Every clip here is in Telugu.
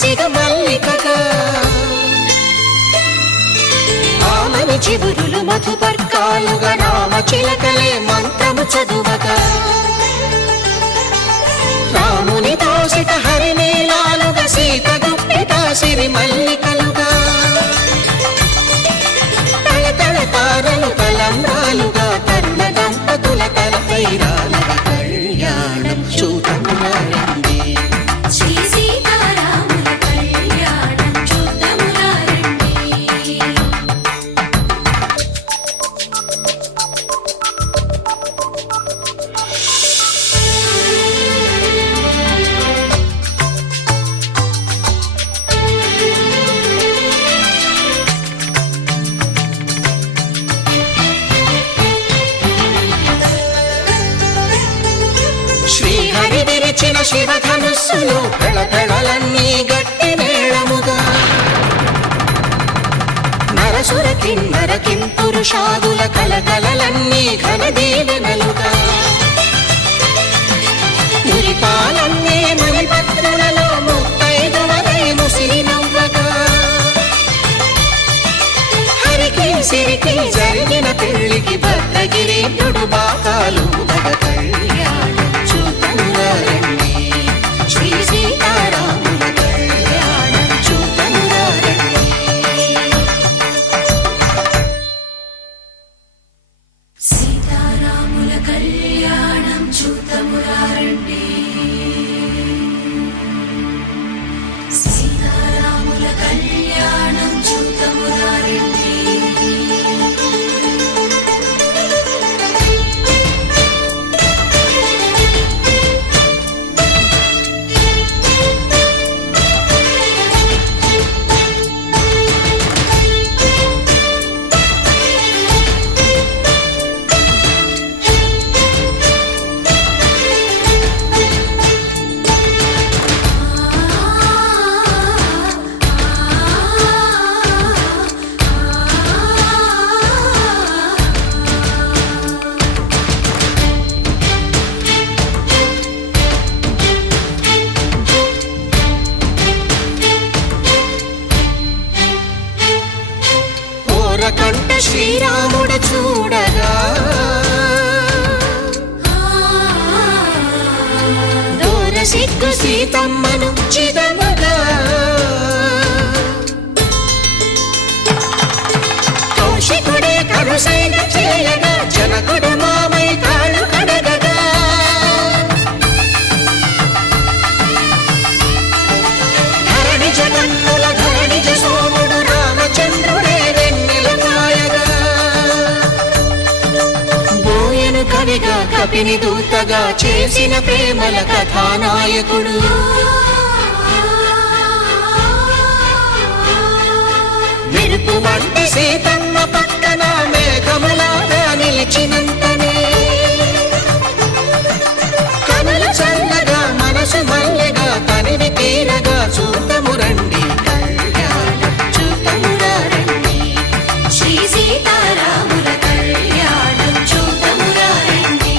సిగ మల్లికగా ఆమని చివురులు మధుపర్కాలుగా రామ చిలకలే మంత్రము చదువగా రాముని దోసిట హరినీలాలుగా సీత గుప్పిట సిరి మల్లికలుగా తల తారలు తలంబ్రాలుగా తరుణ దంపతుల తలపై రాలగా కళ్యాణం చూతములారండి శ్రీ సీతారాముల కళ్యాణం చూద్దాములారండి. శ్రీహరి విరిచిన శివధనుస్సులు పెళపెళలన్నీ గట్టి మేళముగా నరసుర కిన్నర కింపురుషాదుల కలకలలన్నీ ఘన దీవెనలుగా మురిపాలన్నీ మణిపత్రులలో ముత్తైదువలై ముసిరి నవ్వగా హరికి సిరికి జరిగిన పెళ్లికి భద్రగిరీంద్రుడు బాకాలు కళ్యాణం చూతములారండి శ్రీ సీతారాముల కళ్యాణం చూతములారండి. సీతారాముల కళ్యాణం చూద్దాములారండి. సీతారాముల కళ్యాణం చూద్దాములారండి. కంట శ్రీరాముడు చూడగా దూర సిగ్గు సీతమ్మను చిదమగా కౌశికుడే కరుసైన చేయగా జనకుడు మామై కాళ్ళు కడగగా ధరణి జగన్నుల ధరణిజ సోముడు రామచంద్రుడే కవిగా కపిని దూతగా చేసిన ప్రేమల కథానాయకుడు మెరుపు వంటి సీతమ్మ పక్కన మేఘములాగా నిలిచినంతనే కనుల చల్లగా మనసు మల్లెగా తనివి తీరగా చూతము రండి కళ్యాణం చూతమురారండి శ్రీ సీతారాముల కళ్యాణం చూద్దాములారండి.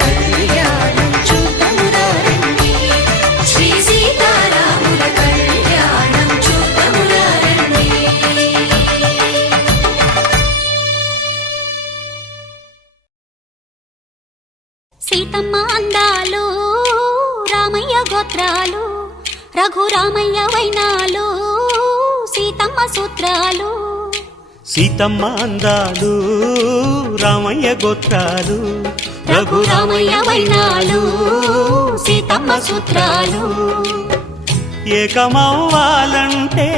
కళ్యాణం చూతమురారండి శ్రీ సీతారాముల కళ్యాణం చూద్దాములారండి. సీతమ్మ అందాలు రామయ్య గోత్రాలు రఘురామయ్య వైనాలు సీతమ్మ సూత్రాలు సీతమ్మ అందాలు రామయ్య గోత్రాలు రఘురామయ్య వైనాలు సీతమ్మ సూత్రాలు ఏకమవ్వాలంటే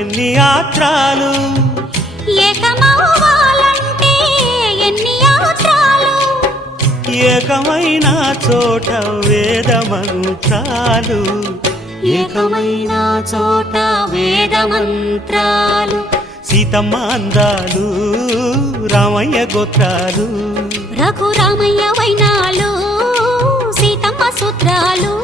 ఎన్ని యాత్రాలు ఏకమవ్వాలంటే ఎన్ని యాత్రాలు ఏకమైన చోట వేద మంత్రాలు ఏకమైన చోట వేద మంత్రాలు సీతమ్మ అందాలు రామయ్య గోత్రాలు రఘురామయ్య వైనాలు సీతమ్మ సూత్రాలు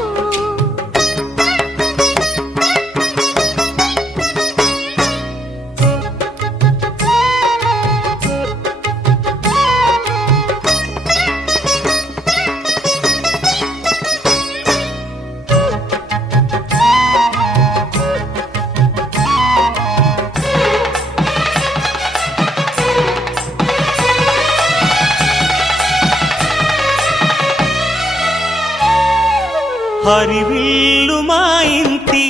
హరివిల్లు మా ఇంటి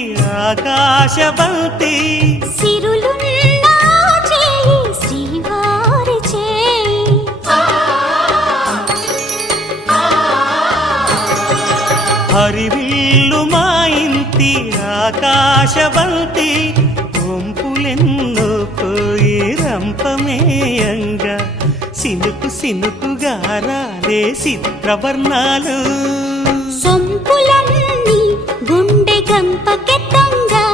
ఆకాశబంతి సిరులున్న చేయి శ్రీవారి చేయి హరివిల్లు మా ఇంటి ఆకాశబంతి వంపులెన్నో పోయి రంపమేయంగా సినుకు సినుకుగా రాలే చిత్రవర్ణాలు సొంపులన్నీ గుండె గంపకెత్తంగా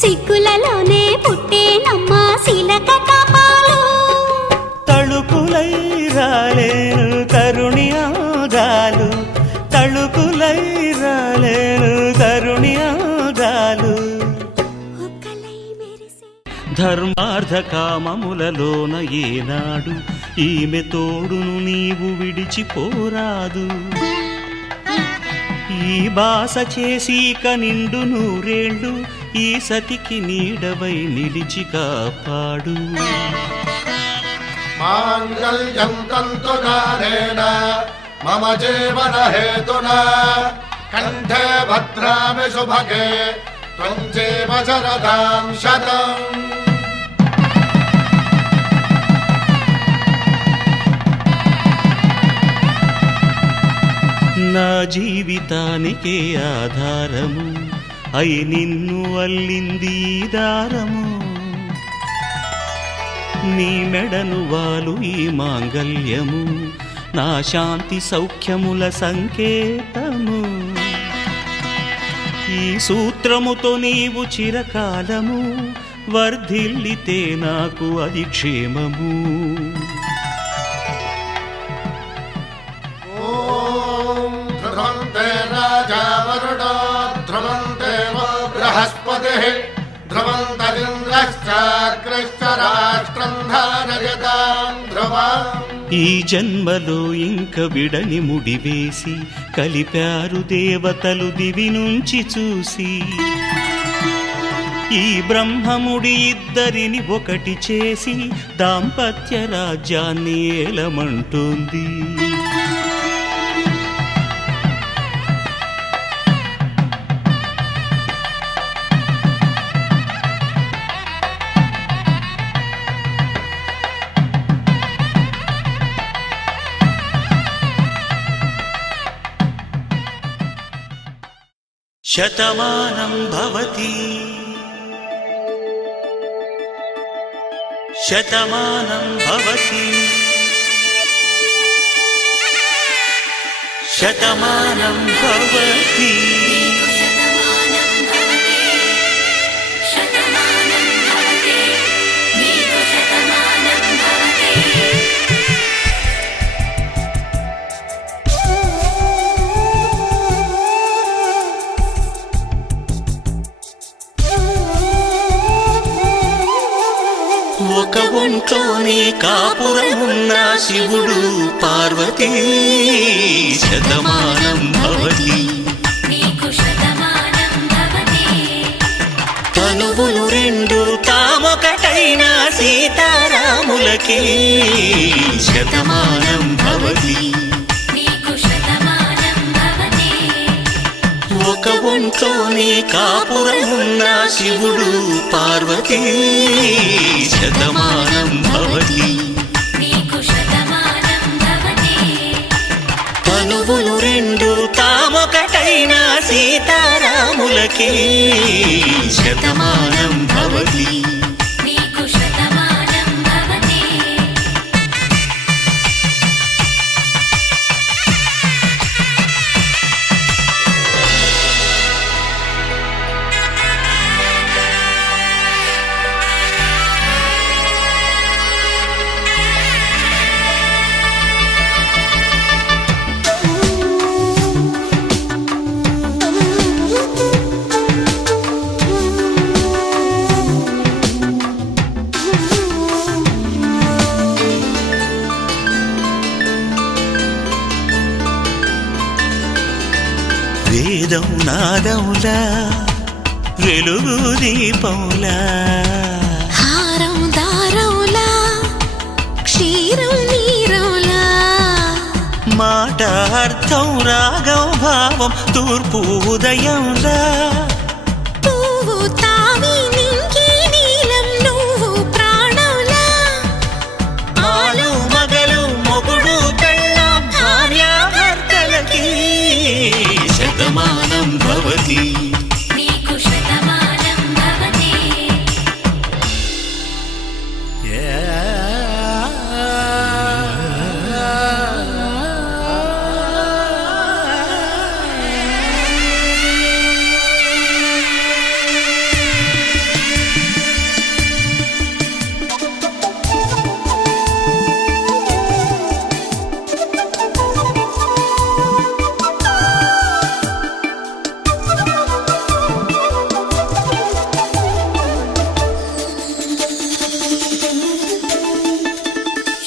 సిగ్గులలోనే పుట్టేనమ్మ శిలక కాపాలు తళుకులై రాలేను తరుణి ఆగాలు తళుకులై రాలేను తరుణి ఆగాలు ఒక్కలై మెరిసే ధర్మార్థ కామములలోన ఏనాడు ఈమె తోడును నీవు విడిచిపోరాదు ఈ బాస చేసి నిండు నూరేళ్ళు ఈ సతికి నీడవై నిలిచి కాపాడు మాంగళ్యం తంతునానేన మమ జీవన హేతునా కంఠే భద్రామి శుభగే త్వం జీవ శరదాం శతం నా జీవితానికే ఆధారము అయి నిన్ను అల్లింది ఈ దారము నీ మెడను వాలు ఈ మాంగల్యము నా శాంతి సౌఖ్యముల సంకేతము ఈ సూత్రముతో నీవు చిరకాలము వర్ధిల్లితే నాకు అది క్షేమము ధ్రువంతే రాజా వరుణో ధ్రువంతే వో బృహస్పతిః ధ్రువంతరింద్రశ్చాగ్రశ్చ రాష్ట్రం ధారయతాం ధ్రువం ఈ జన్మలో ఇంక విడని ముడివేసి కలిపారు దేవతలు దివి నుంచి చూసి ఈ బ్రహ్మముడి ఇద్దరిని ఒకటి చేసి దాంపత్య రాజ్యాన్ని ఏలమంటుంది శతమానం భవతి శతమానం భవతి శతమానం భవతి శతమానం భవతి శతమానం భవతి మీకు శతమానం భవతి ఒక ఒంట్లోనే కాపురమున్న శివుడు పార్వతీ శతమానం భవతి మీకు శతమానం భవతి తనువులు రెండు తామొకటైన సీతారాములకి శతమానం భవతి మీకు శతమానం భవతి ఒక ఒంట్లోనే కాపురమున్న శివుడు పార్వతీ శతమానం భవతి మీకు శతమానం భవతి తనువులు రెండు తామొకటైన సీతారాములకి శతమానం భవతి మీకు శతమానం భవతి వేదం నాదములా వెలుగు దీపములా హారం దారంలా క్షీరం నీరంలా మాట అర్థం రాగం భావం తూర్పు ఉదయంలా పువ్వు తావి నింగి నీలం నువ్వు ప్రాణంలా ఆలు మగలు మొగుడు పెళ్ళాం భార్యాభర్తలకి శతమానం భవతి నీకు శతమానం భవతి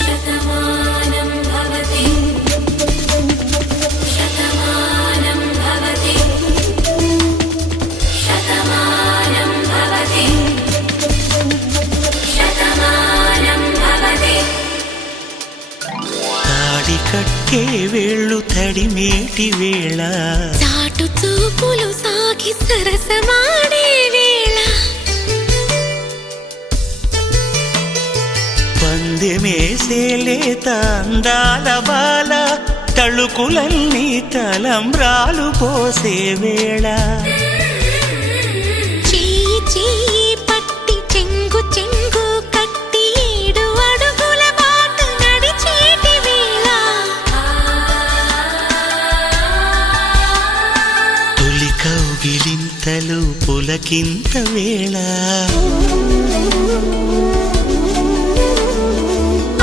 శతమానం భవతి శతమానం భవతి శతమానం భవతి శతమానం భవతి తాడి కట్టే వేళ్ళు తడిమేటి వేళ చాటు చూపులు సాగి సరసమాడే వేళ పందెమేసేలేత అందాల బాల తళుకులన్నీ తలంబ్రాలు పోసే వేళ చెయ్యి చెయ్యి పట్టి చెంగు చెంగు కట్టి 7 అడుగుల బాట నడిచేటి వేళ తొలి కౌగిలింతలు పులకింత వేళ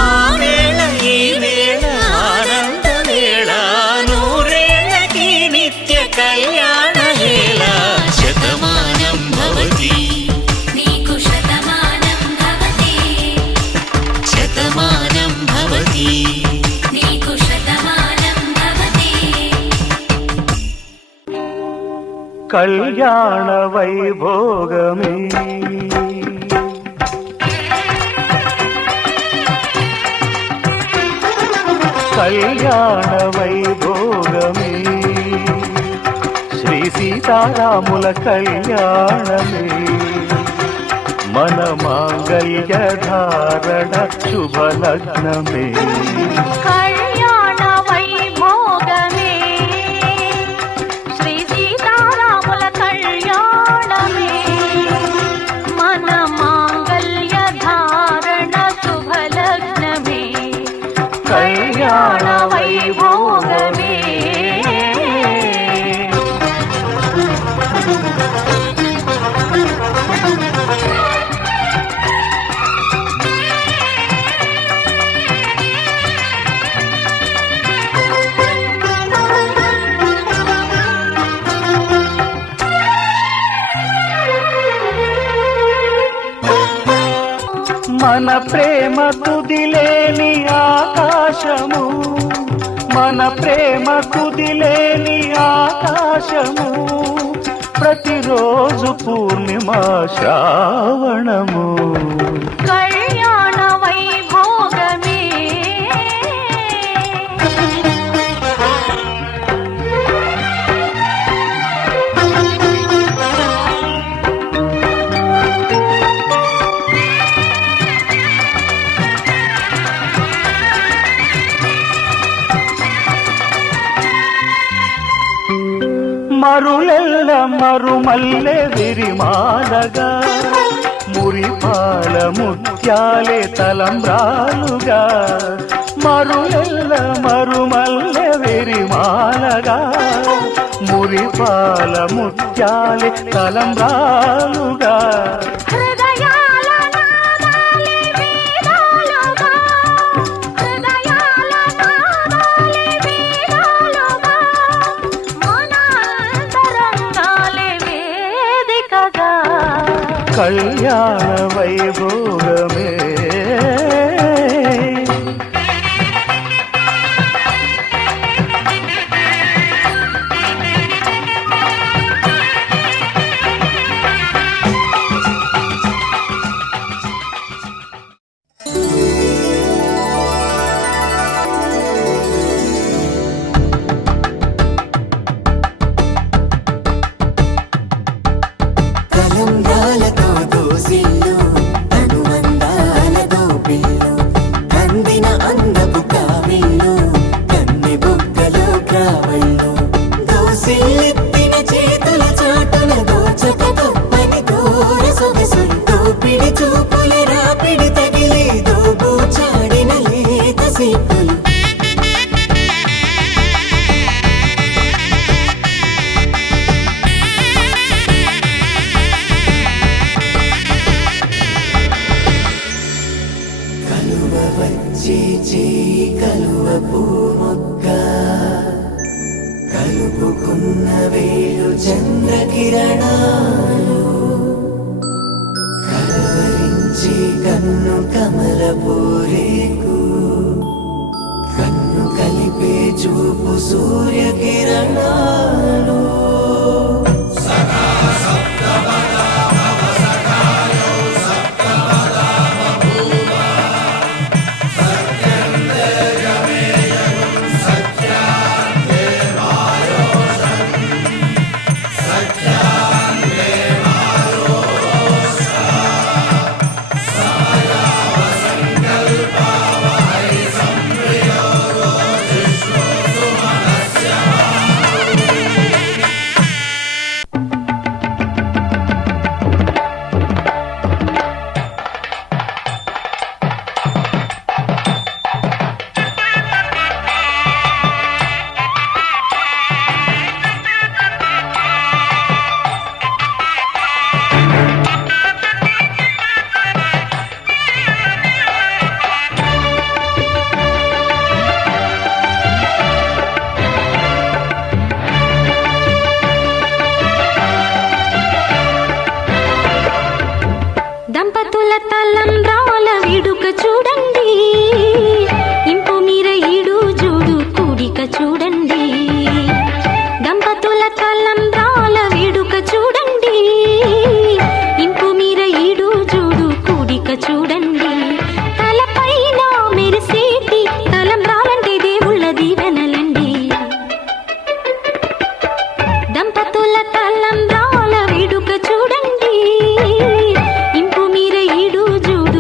ఆ వేళ ఈ వేళ ఆనంద వేళ నూరేళ్ళకి నిత్య కళ్యాణ వేళ శతమానం భవతి నీకు శతమానం భవతి శతమానం భవతి నీకు శతమానం భవతి కళ్యాణ వైభోగమే కళ్యాణ వైభోగమే శ్రీ సీతారాముల కళ్యాణమే మన మాంగళ్య ధారణ శుభలగ్నమే కళ్యాణ వైభోగమే శ్రీ సీతారాముల కళ్యాణమే మన మాంగళ్య ధారణ శుభలగ్నమే కళ్యాణ వైభోగమే మన ప్రేమ కుదిలేని ఆకాశము మన ప్రేమ కుదిలేని ఆకాశము ప్రతిరోజు పూర్ణిమ శ్రావణము కళ్యాణ వైభోగమే మరులెల్ల మరుమల్లె విరిమాలగా మురిపాల ముత్యాలే తలంబ్రాలుగా మరులెల్ల మరుమల్లె విరిమాలగా మురిపాల ముత్యాలే తలంబ్రాలుగా హృదయాల నాదాలే వేదాలుగా హృదయాల నాదాలే వేదాలుగా మన అంతరంగాలే వేదికగా కళ్యాణ వైభోగమే తలంబ్రాలతో దోసిల్లు అనుబంధాలతో పిల్లు అందిన అందపు కావిళ్ళు కన్నె బొక్కలో క్రావళ్ళు దోసిల్లెత్తిన చేతుల చాటున దోచక తప్పని దూర సొగసులు దోపిడి చూపుల రాపిడి తగిలి దోబూచాడిన లేత సీపులు కలువ వచ్చే చేయి కలువ పూమొక్క కలుపుకున్న వేలు చంద్రకిరణాలు కలవరించి కన్ను కమల పూరేకు కన్ను కలిపే చూపు సూర్యకిరణాలు దంపతుల తలంబ్రాల వేడుక చూడండి ఇంపు మీర ఈడు జోడు కూడిక చూడండి దంపతుల తలంబ్రాల వేడుక చూడండి ఇంపు మీర ఈడు జోడు కూడిక చూడండి తలపైన మెరిసేటి తలంబ్రాలంటే దేవుళ్ళ దీవెనలండి దంపతుల తలంబ్రాల వేడుక చూడండి ఇంపు మీర ఈడు జోడు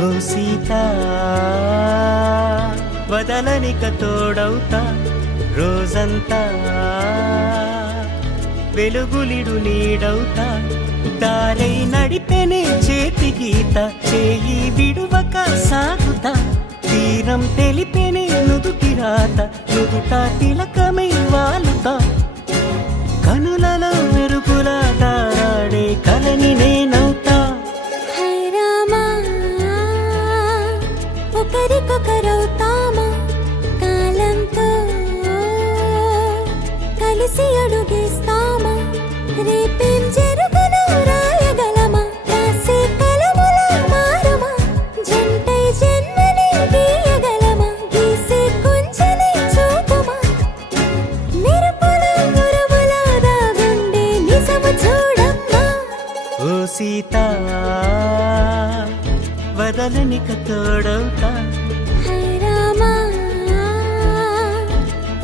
ఓ సీత వదలనిక తోడవుతా రోజంతా వెలుగులిడు నీడవుతా దారై నడిపెనే చేతి గీత చేయి విడువక సాగుతా తీరం తెలిపెనే నుదుటి రాత నుదుట తిలకమై వాలుతా కనులలో మెరుపులా తారాడే కలని నేనవుతా హై రామా ఒకరికొకరవుతామా కాలంతో కలిసి అడుగేస్తామా రేపేం జరుగునో రాయగలమా రాసే కలములా మారుమా జంటై జన్మని గీయగలమా గీసే కొంచెనే చూపుమా మెరుపుల గురువులా దాగుండే నిజము చూడమ్మా ఓ సీత వదలనిక తోడవుతా హై రామా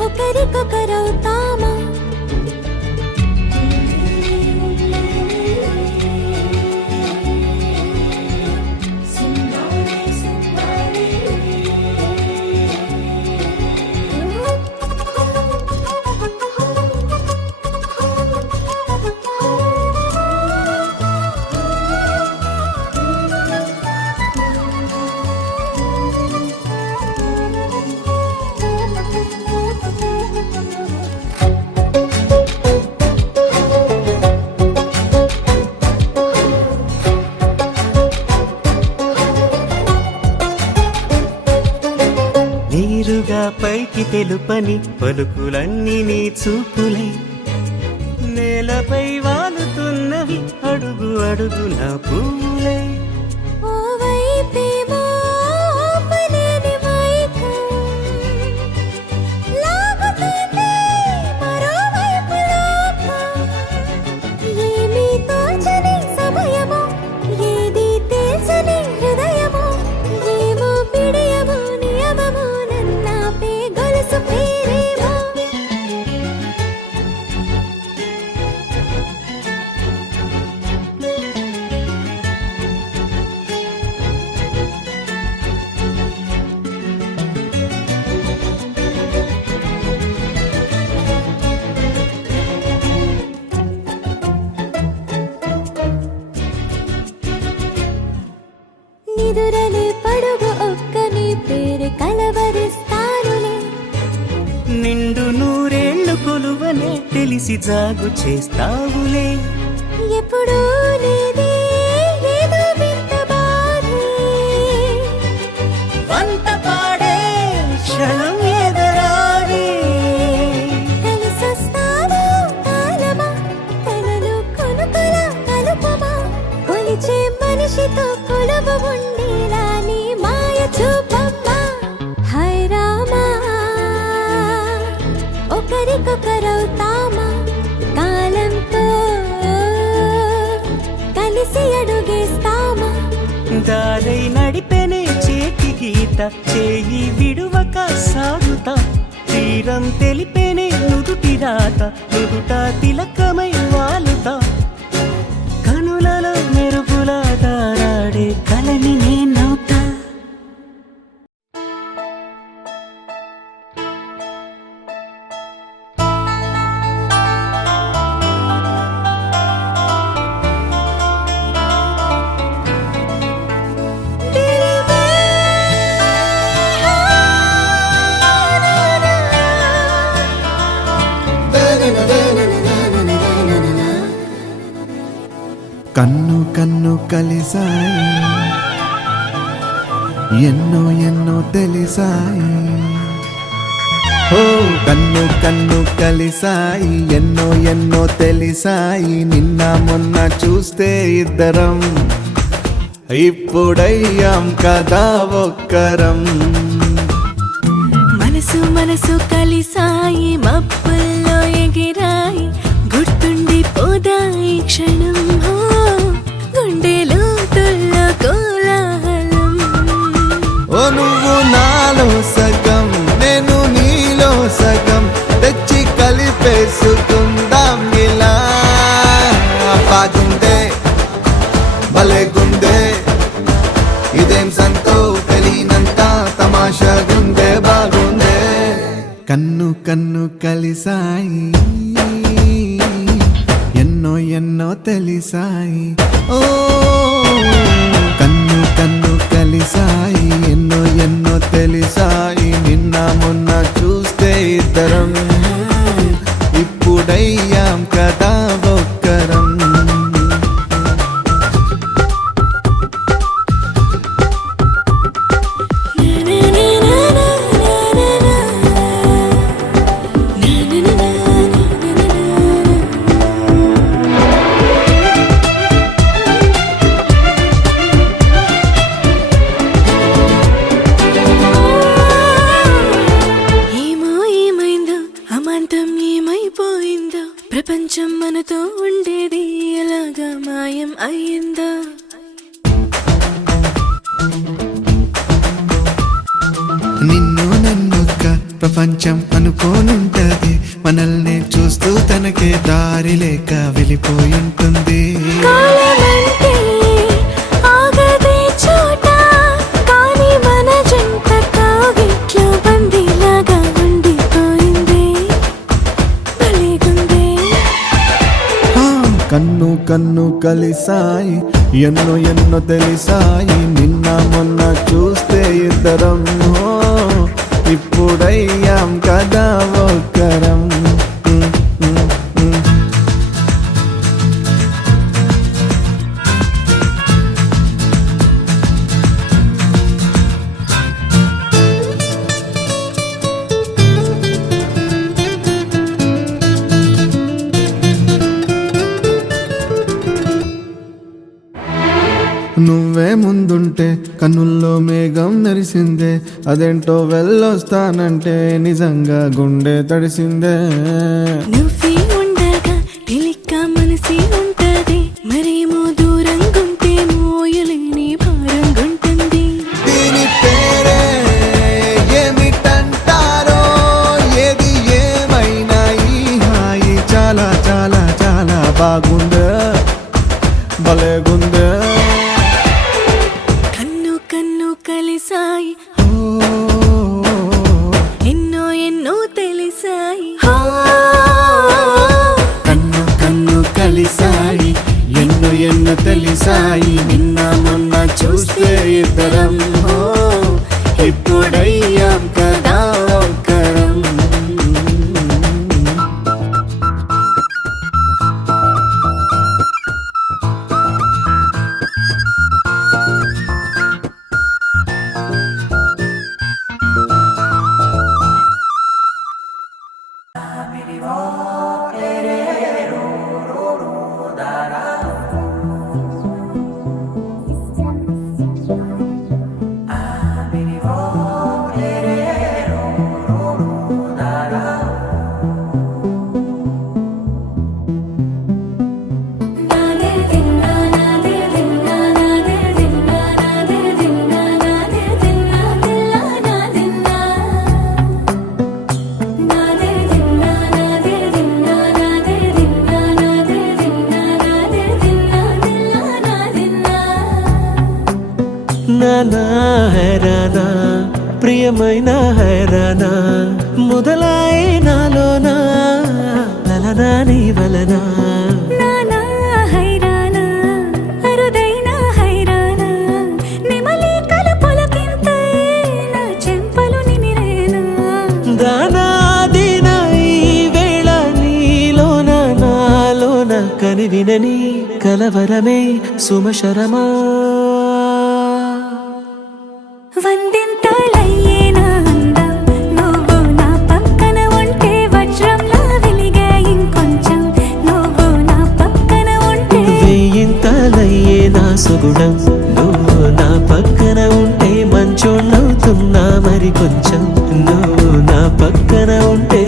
ఒకరికొకరవుతామా నీరుగా పైకి తెలుపని పలుకులన్నీ నీ చూపులై నేలపై వాలుతున్నవి అడుగు అడుగున పూలై ఓ వైపేమో ఆపలేని మైకం లాగుతుంది మరోవైపు లోకం ఏమీ తోచని సమయమో ఏది తేల్చని హృదయమో ఏమో పిడియమో నియమమో నన్నాపే గొలుసు పేరేమో నిదురలే పడుగు ఒక్కని పేరు కలవరిస్తానులే నిండు నూరేళ్లు కొలువనే తెలిసి జాగు చేస్తావులే ఎప్పుడూ లేదే ఏదో వింత బాధే వంత పాడే క్షణం ఎదరాడే కలిసొస్తావో కాలమా కలలు కొనుకల కలుపమా కొలిచే మనిషితో కొలువు ఉండేలా నీ మాయ చూపమ్మా హై రామా ఒకరికొకరవుతామా కాలంతో కలిసి అడుగేస్తామా దారై నడిపెనే చేతి గీత చేయి విడువక సాగుతా తీరం తెలిపెనే నుదుటి రాత నుదుట తిలకమై వాలుతా కనులలో మెరుపులా తారాడే కలని నేనవుతా కన్ను కన్ను కలిసాయి ఎన్నో ఎన్నో తెలిసాయి ఓ కన్ను కన్ను కలిసాయి ఎన్నో ఎన్నో తెలిసాయి నిన్న మొన్న చూస్తే ఇద్దరం ఇప్పుడయ్యాం కదా ఒక్కరం మనసు మనసు కలిసాయి మబ్బుల్లో ఎగిరాయి గుర్తుండి పోదా ఈ క్షణం గుండెలో తుల్లో కోలాహలం ఓ నువ్వు నాలో సగం నేను నీలో సగం తెచ్చి కలిపేసుకుందాం ఇలా బాగుందే భలే గుందే ఇదేం సంతో తెలియనంత తమాషాగుందే బాగుందే కన్ను కన్ను కలిసాయి ఎన్నో ఎన్నో తెలిసాయి ఓ కన్ను కన్ను కలిసాయి ఎన్నో ఎన్నో తెలిసాయి నిన్న మొన్న చూస్తే ఇద్దరం ఇప్పుడయ్యాం కదా ఒక్కరం ఏమో ఏమైందో అమాంతం ఏమైపోయిందో ప్రపంచం మనతో ఉండేది ఎలాగా మాయం అయ్యిందో నిన్ను నన్నొక్క ప్రపంచం అనుకోనుంటది మనల్ని చూస్తూ తనకే దారి లేక వెళ్ళిపోయుంటుంది కాలమంటే ఆగదే చోట కానీ మన జంట కాగిట్లో బందీలాగా ఉండిపోయింది భలేగుందే ఆ, కన్ను కన్ను కలిసాయి ఎన్నో ఎన్నో తెలిసాయి నిన్న మొన్న చూస్తే ఇద్దరం ఓ, ఇప్పుడయ్యాం కదా ఒక్కరం ఉమ్, ఉమ్, ఉమ్. నువ్వే ముందుంటే కన్నుల్లో మేఘం మెరిసిందే అదేంటో వెళ్ళొస్తానంటే నిజంగా గుండె తడిసిందే నువ్వే ఉండగా తెలిక్క మనసి ఉంటది మరేమో దూరంగుంటే మోయలేని భారంగుంటుంది దీని పేరే ఏమిటంటారో ఏది ఏమైనా ఈ హాయి చాలా చాలా చాలా బాగుందే భలేగుందే కన్ను కన్ను కలిసాయి ఓ, ఎన్నో ఎన్నో తెలిసాయి కన్ను కన్ను కలిసాయి ఎన్నో ఎన్నో తెలిసాయి నిన్న మొన్న చూస్తే ఇద్దరం ఓ, ఇప్పుడయ్యాం కదా ఒక్కరం నానా హైరానా ప్రియమైన హైరానా మొదలాయి నాలోనా లలనా నీ వలనా నానా హైరానా అరుదైన హైరానా నెమలి కలుపులకింతై నా చెంపలు నిమిరేనా దానాదిన ఈ వేళ నీలోన నాలోన కనివినని కలవరమే సుమశరమా వందింతలయ్యేనా అందం నువ్వు నా పక్కన ఉంటే వజ్రంలా వెలిగే ఇంకొంచెం నువ్వు నా పక్కన ఉంటే వెయ్యింతలయ్యే నా సుగుణం నువ్వు నా పక్కన ఉంటే మంచోళ్ళవుతున్నా మరి కొంచెం నువ్వు నా పక్కన ఉంటే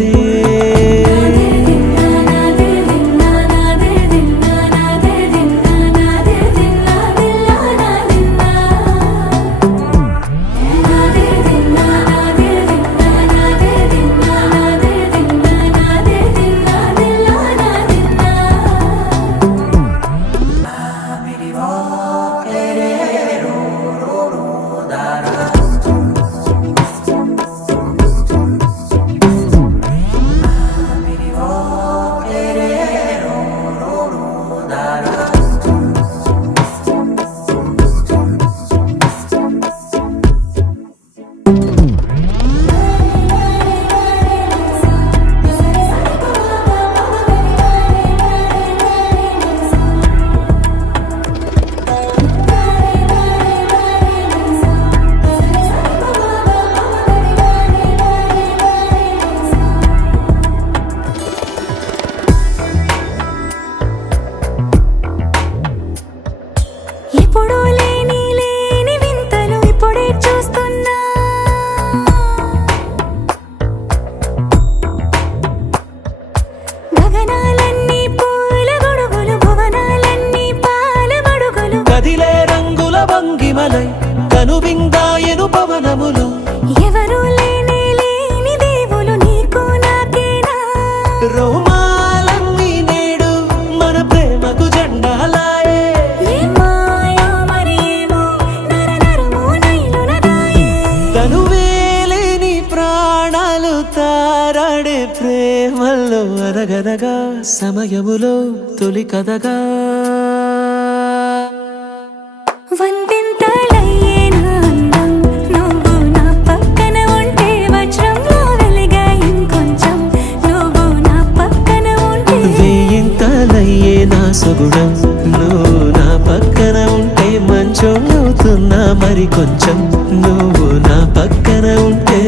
తను విందాయను పవనములు ఎవరు లేని దేవులు నీకు నాకేనా రోమాలన్నీ నేడు మన ప్రేమకు జెండాలాయే మాయో మరేమో నరనరమో నైలునదాయే తను వేలేని ప్రాణాలు తారాడే ప్రేమల్లో అనగనగా సమయములో తొలి కథగా వందెంతలయ్యేనా అందం నువ్వు నా పక్కన ఉంటే వజ్రంలో వెలిగే ఇంకొంచెం నువ్వు నా పక్కన ఉంటే వేయింతలయ్యే నా సుగుణం నువ్వు నా పక్కన ఉంటే మంచోళ్ళవుతున్నా మరి కొంచెం నువ్వు నా పక్కన ఉంటే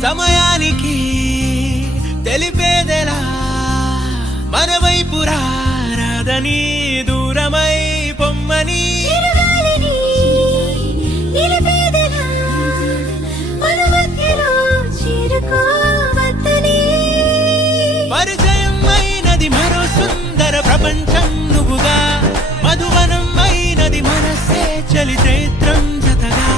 సమయానికి తెలిపేదెలా మన వైపు రాదని దూరమై పొమ్మని పరిచయం అయినది మరో సుందర ప్రపంచం నువ్వుగా మధువనం అయినది మనసే చలి చైత్రం జతగా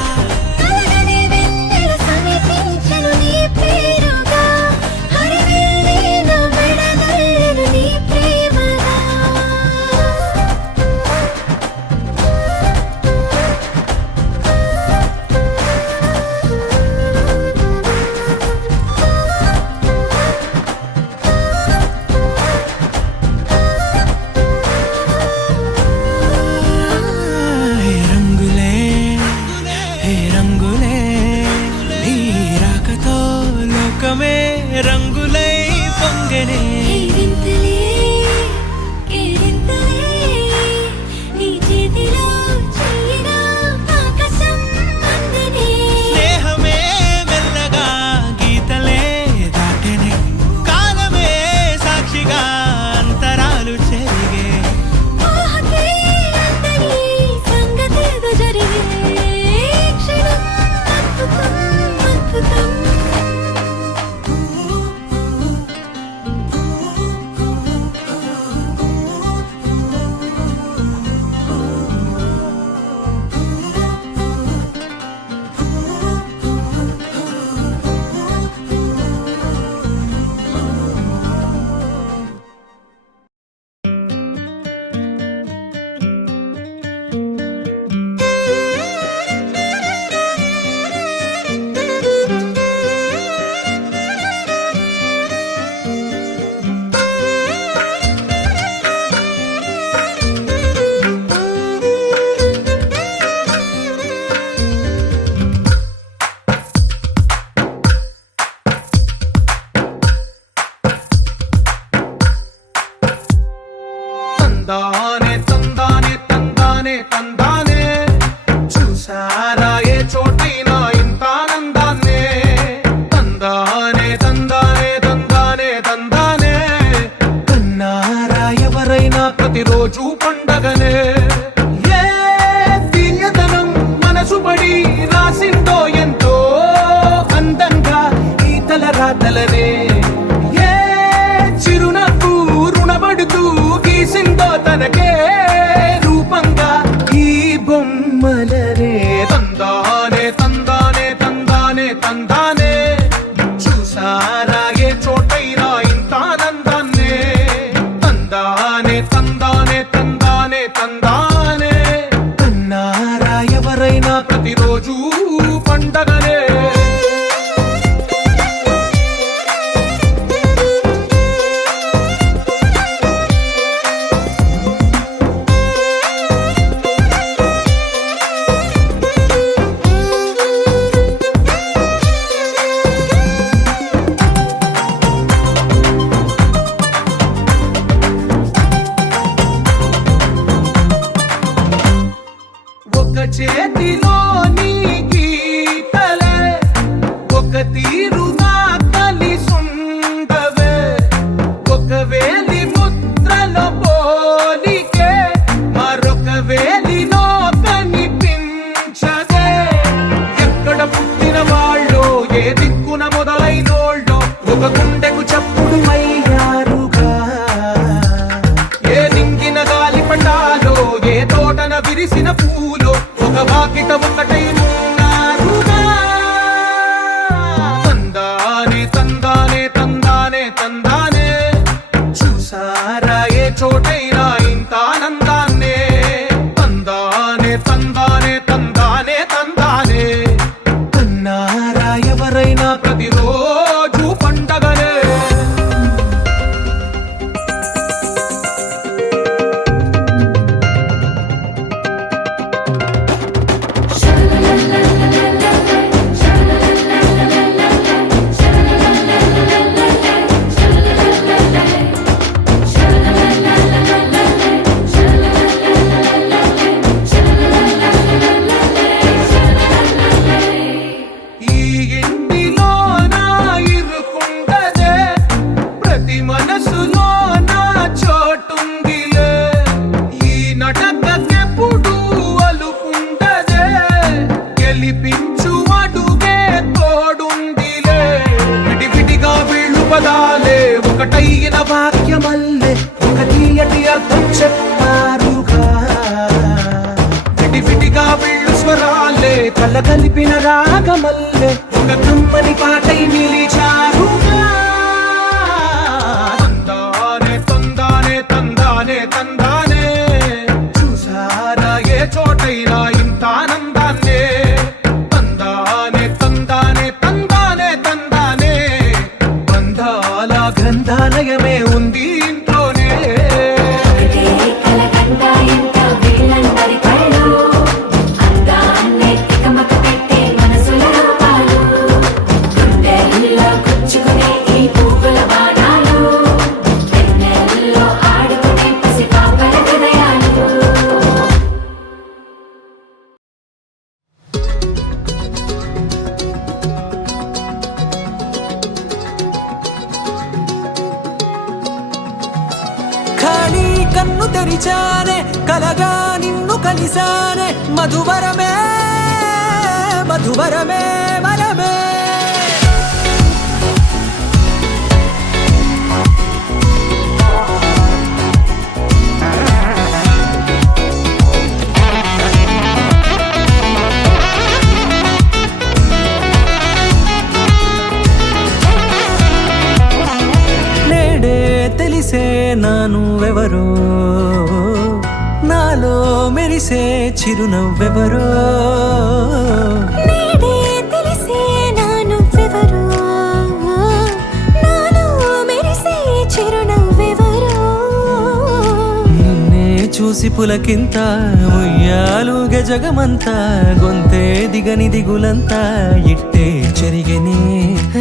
ఒకటైన వాక్యమల్లే ఒక తీయటి అర్థం చెప్పారుగా విడివిడిగా వెళ్ళు స్వరాలే కళ్ళ కలిపిన రాగమల్లే ఒక కమ్మని పాటై నిలిచారుగా తందానే తందానే తందానే తందానే చూసారా ఏ చోటైనా ఇంత ఆనందాన్నే తందానే తందానే తందానే తందానే బంధాల గ్రంథాలయమే ఉంది ఇంట్లోనే ఒకటే కలకండ ఎంత వీళ్ళందరి కళ్ళు అందాన్నే తికమక పెట్టే మనసుల రూపాలు గుండెల్లో గుచ్చుకునే ఈ పువ్వుల బాణాలు వెన్నెల్లో ఆడుకునే పసిపాపల హృదయాలు ఖాళీ కన్ను తెరిచానే కలగా నిన్ను కలిసానే మధువరమే మధువరమే వరమే నేడే తెలిసే నానువెవరో నాలో మెరిసే చిరునవ్వెవరో నేడే తెలిసే నానువ్వెవరో నాలో మెరిసే చిరునవ్వెవరో నిన్నే చూసి పులకింత ఉయ్యాలుగ జగమంతా గొంతే దిగని దిగులంతా ఇట్టే చెరిగెనే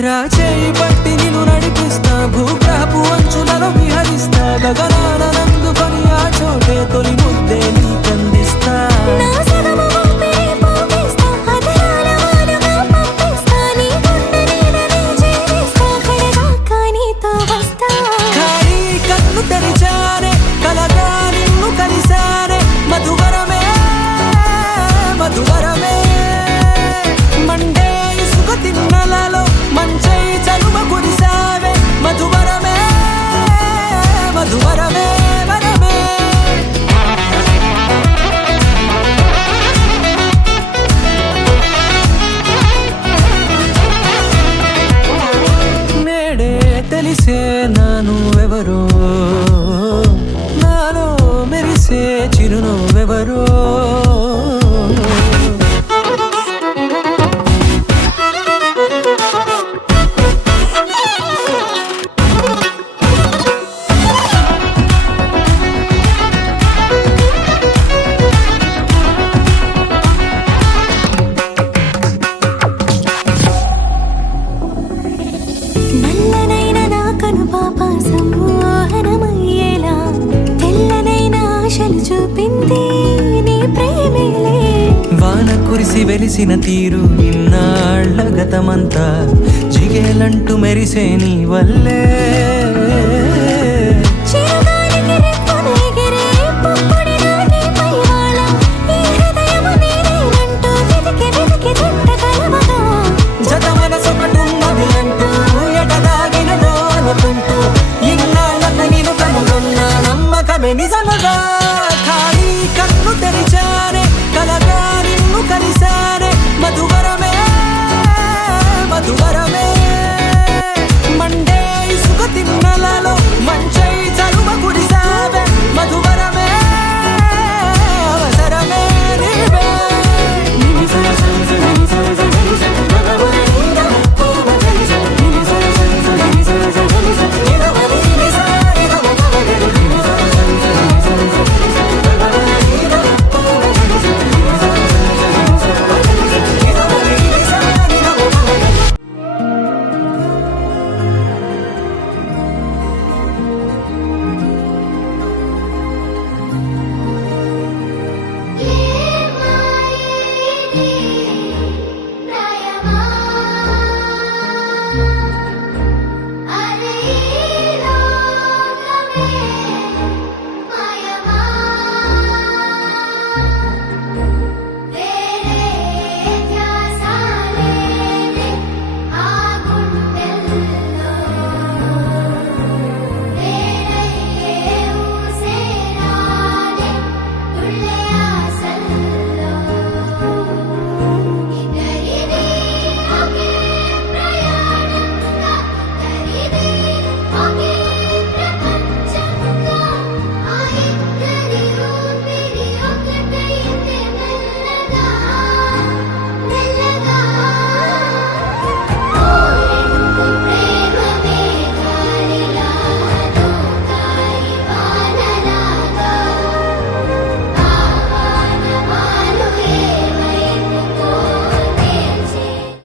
రాచేయి పట్టి నిన్ను నడిపిస్తా భూగ్రహపు అంచులలో విహరిస్తా గగనాన నందుకొని ఆ చోటే తొలి ముద్దే నీకందిస్తా నా సగము ఊపిరి పోగిస్తా అదరాల వాలుగా పంపిస్తా నీ గుండె నీడనే చేరిస్తా కడదాకా నీతో వస్తా ఖాళీ కన్ను తెరిచానే కలగా నిన్ను కలిసానే మధువరమే మధువరమే మండే ఇసుక తిన్నలలో మంచై చలువ కురిసావే మధువరమే మధువరమే వరమే నేడే తెలిసే నానువెవరో నాలో మెరిసే చిరునవ్వెవరో నల్లనైన నా కనుపాప సమ్మోహనమయ్యేలా తెల్లనైన ఆశలు చూపింది నీ ప్రేమేలే వాన కురిసి వెలిసిన తీరు ఇన్నాళ్ళ గతమంతా జిగేలంటూ మెరిసే నీ వల్లే